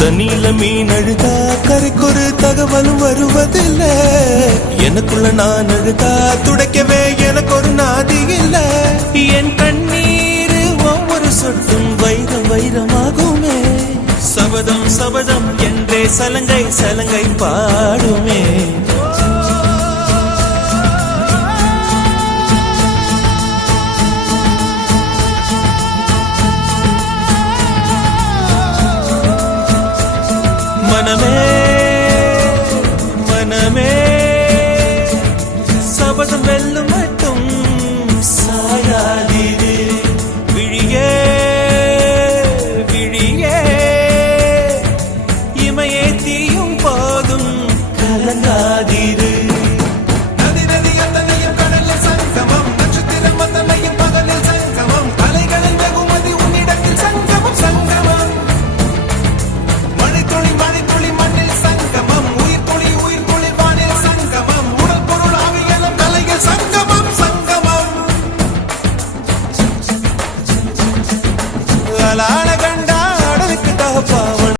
தண்ணியில மீன் அழுதா கரைக்கொரு தகவலும் வருவதில்ல. எனக்குள்ள நான் அழுதா துடைக்கவே எனக்கு ஒரு நாதி இல்ல. என் கண்ணீர் ஒவ்வொரு சொட்டும் வைரம் வைரமாகுமே. சபதம் சபதம் என்றே சலங்கை சலங்கை பாடுமே.